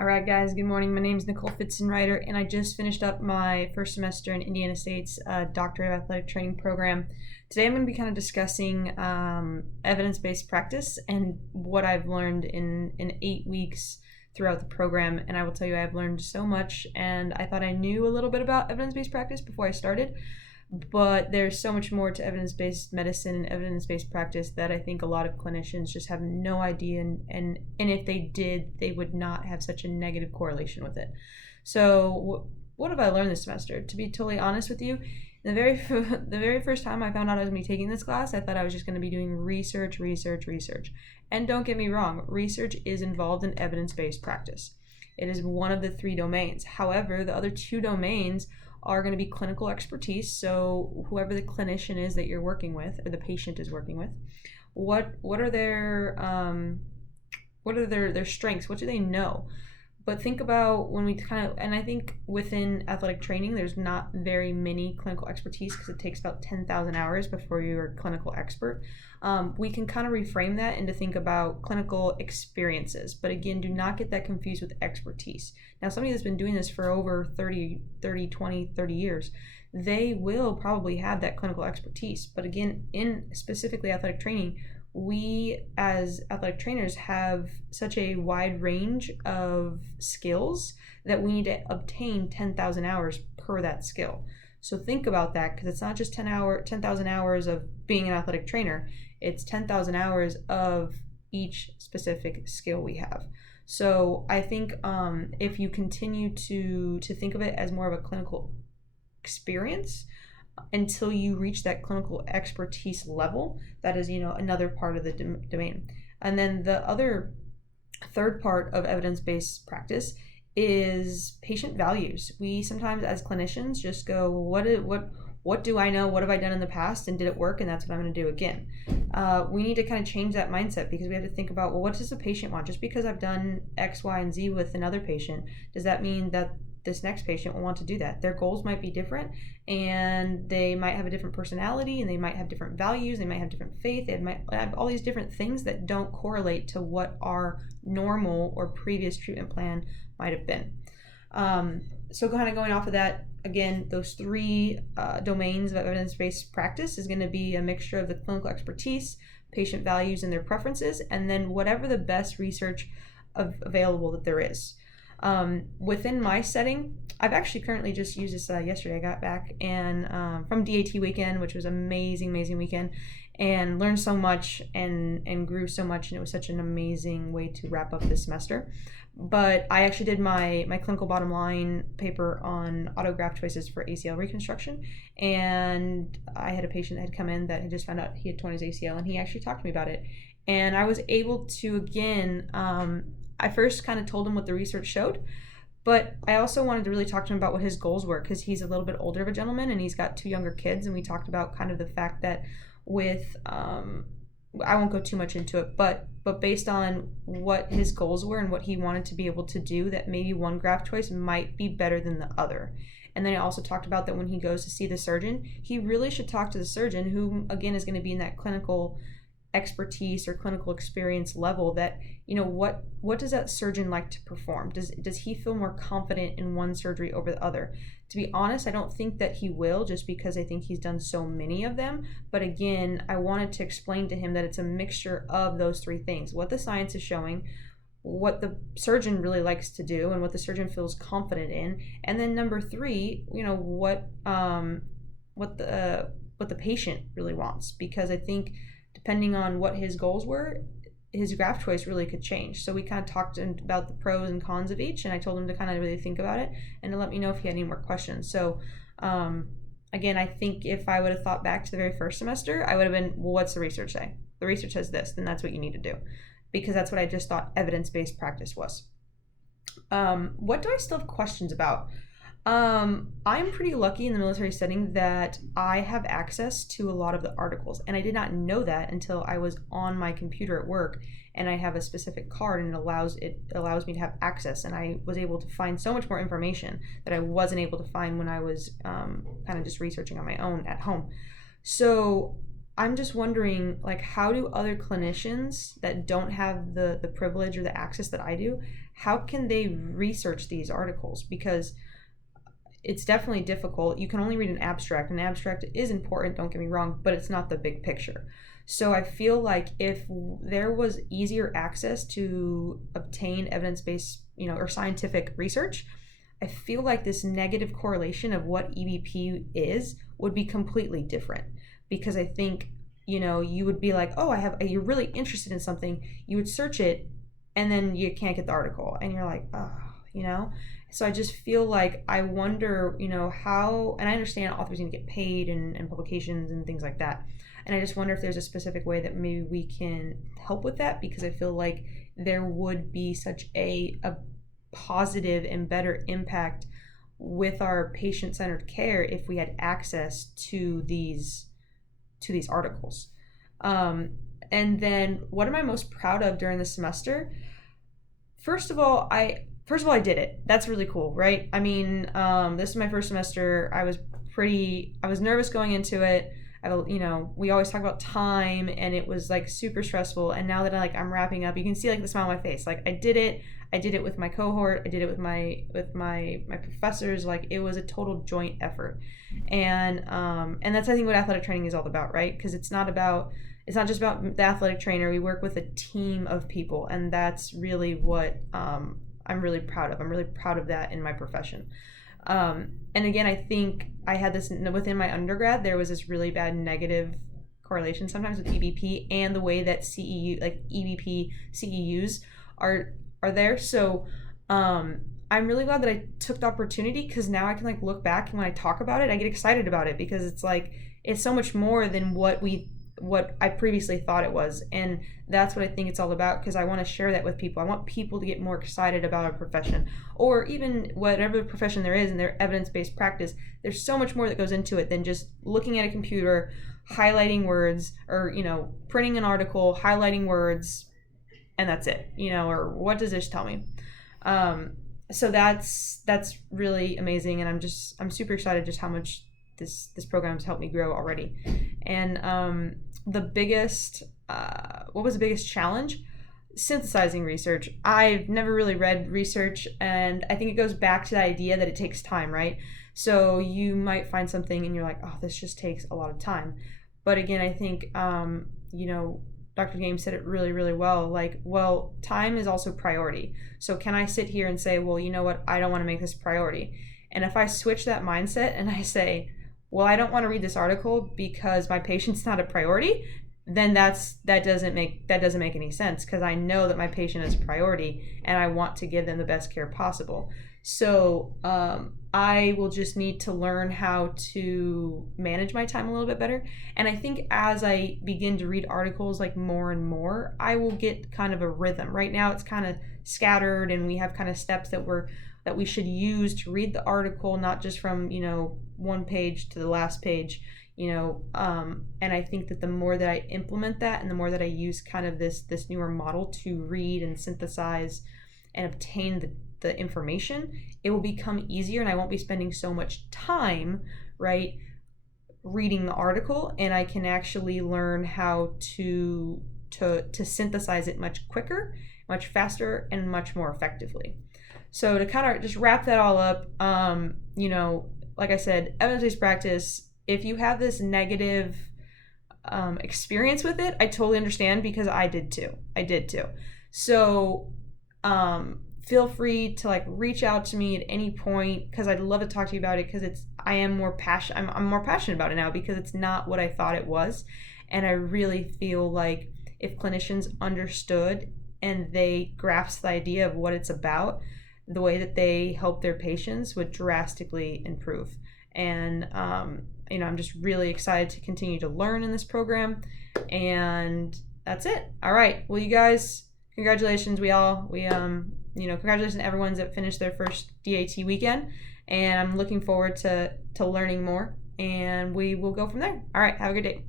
All right, guys, good morning. My name is Nicole Fitzenreiter, and I just finished up my first semester in Indiana State's Doctorate of Athletic Training program. Today I'm going to be kind of discussing evidence-based practice and what I've learned in 8 weeks throughout the program. And I will tell you, I've learned so much, and I thought I knew a little bit about evidence-based practice before I started. But there's so much more to evidence-based medicine and evidence-based practice that I think a lot of clinicians just have no idea, and if they did, they would not have such a negative correlation with it. So what have I learned this semester? To be totally honest with you, the very first time I found out I was going to be taking this class, I thought I was just going to be doing research. And don't get me wrong, research is involved in evidence-based practice. It is one of the 3 domains. However, the other 2 domains are going to be clinical expertise. So whoever the clinician is that you're working with, or the patient is working with, what are their strengths? What do they know? But think about when we and I think within athletic training, there's not very many clinical expertise because it takes about 10,000 hours before you're a clinical expert. We can kind of reframe that and to think about clinical experiences. But again, do not get that confused with expertise. Now, somebody that's been doing this for over 30 years, they will probably have that clinical expertise. But again, in specifically athletic training, we as athletic trainers have such a wide range of skills that we need to obtain 10,000 hours per that skill. So think about that, because it's not just 10,000 hours of being an athletic trainer. It's 10,000 hours of each specific skill we have. So I think if you continue to think of it as more of a clinical experience until you reach that clinical expertise level, that is, another part of the domain. And then the other third part of evidence-based practice is patient values. We sometimes as clinicians just go, what do I know? What have I done in the past? And did it work? And that's what I'm going to do again. We need to kind of change that mindset, because we have to think about, well, what does the patient want? Just because I've done X, Y, and Z with another patient, does that mean that this next patient will want to do that? Their goals might be different, and they might have a different personality, and they might have different values, they might have different faith, they might have all these different things that don't correlate to what our normal or previous treatment plan might have been. So kind of going off of that, again, those 3 domains of evidence-based practice is going to be a mixture of the clinical expertise, patient values and their preferences, and then whatever the best research available that there is. Within my setting, I've actually currently just used this yesterday. I got back and from DAT weekend, which was amazing weekend, and learned so much and grew so much, and it was such an amazing way to wrap up this semester. But I actually did my clinical bottom line paper on autograft choices for ACL reconstruction, and I had a patient that had come in that had just found out he had torn his ACL, and he actually talked to me about it. And I was able to, again, I first kind of told him what the research showed, but I also wanted to really talk to him about what his goals were, because he's a little bit older of a gentleman and he's got 2 younger kids. And we talked about kind of the fact that with, I won't go too much into it, but based on what his goals were and what he wanted to be able to do, that maybe one graft choice might be better than the other. And then I also talked about that when he goes to see the surgeon, he really should talk to the surgeon, who again is going to be in that clinical expertise or clinical experience level, that what does that surgeon like to perform? Does he feel more confident in one surgery over the other? To be honest, I don't think that he will, just because I think he's done so many of them. But again, I wanted to explain to him that it's a mixture of those 3 things: what the science is showing, what the surgeon really likes to do, and what the surgeon feels confident in, and then number 3, what the patient really wants. Because I think depending on what his goals were, his graft choice really could change. So we kind of talked about the pros and cons of each, and I told him to kind of really think about it and to let me know if he had any more questions. So again, I think if I would have thought back to the very first semester, I would have been, well, what's the research say? The research says this, then that's what you need to do, because that's what I just thought evidence-based practice was. What do I still have questions about? I'm pretty lucky in the military setting that I have access to a lot of the articles, and I did not know that until I was on my computer at work, and I have a specific card, and it allows me to have access, and I was able to find so much more information that I wasn't able to find when I was kind of just researching on my own at home. So I'm just wondering, like, how do other clinicians that don't have the privilege or the access that I do, how can they research these articles? Because it's definitely difficult. You can only read an abstract. An abstract is important, don't get me wrong, but it's not the big picture. So I feel like if there was easier access to obtain evidence-based, or scientific research, I feel like this negative correlation of what EBP is would be completely different. Because I think, you would be like, oh, you're really interested in something, you would search it, and then you can't get the article, and you're like, oh. So I just feel like I wonder, how, and I understand authors need to get paid and publications and things like that. And I just wonder if there's a specific way that maybe we can help with that, because I feel like there would be such a positive and better impact with our patient-centered care if we had access to these articles. And then what am I most proud of during the semester? First of all, I did it. That's really cool, right? I mean, this is my first semester. I was nervous going into it. We always talk about time, and it was like super stressful. And now that I'm wrapping up, you can see like the smile on my face. Like I did it with my cohort. I did it with my professors. Like it was a total joint effort. And that's, I think, what athletic training is all about, right? Because it's not just about the athletic trainer. We work with a team of people, and that's really what I'm really proud of. I'm really proud of that in my profession. And again, I think I had this within my undergrad. There was this really bad negative correlation sometimes with EBP and the way that EBP CEUs are there. So I'm really glad that I took the opportunity, because now I can look back, and when I talk about it, I get excited about it, because it's so much more than what I previously thought it was. And that's what I think it's all about, because I want to share that with people. I want people to get more excited about our profession, or even whatever profession there is in their evidence-based practice. There's so much more that goes into it than just looking at a computer, highlighting words, or printing an article, highlighting words, and that's it, or what does this tell me? So that's really amazing, and I'm super excited just how much this program has helped me grow already. And what was the biggest challenge? Synthesizing research. I've never really read research, and I think it goes back to the idea that it takes time, right? So you might find something and you're like, oh, this just takes a lot of time. But again, I think Dr. Games said it really, really well. Time is also priority. So can I sit here and say, well, you know what, I don't want to make this priority. And if I switch that mindset and I say, well, I don't want to read this article because my patient's not a priority, then that doesn't make any sense, because I know that my patient is a priority and I want to give them the best care possible. So I will just need to learn how to manage my time a little bit better. And I think as I begin to read articles more and more, I will get kind of a rhythm. Right now it's kind of scattered, and we have kind of steps that we should use to read the article, not just from one page to the last page. And I think that the more that I implement that, and the more that I use kind of this newer model to read and synthesize and obtain the information, it will become easier, and I won't be spending so much time, right, reading the article, and I can actually learn how to synthesize it much quicker, much faster, and much more effectively. So to kind of just wrap that all up, like I said, evidence-based practice, if you have this negative experience with it, I totally understand, because I did too. So feel free to reach out to me at any point, because I'd love to talk to you about it, because I'm more passionate about it now, because it's not what I thought it was. And I really feel like if clinicians understood and they grasped the idea of what it's about, the way that they help their patients would drastically improve. And I'm just really excited to continue to learn in this program. And that's it. All right. Well, you guys, congratulations. Congratulations to everyone that finished their first DAT weekend. And I'm looking forward to learning more. And we will go from there. All right. Have a good day.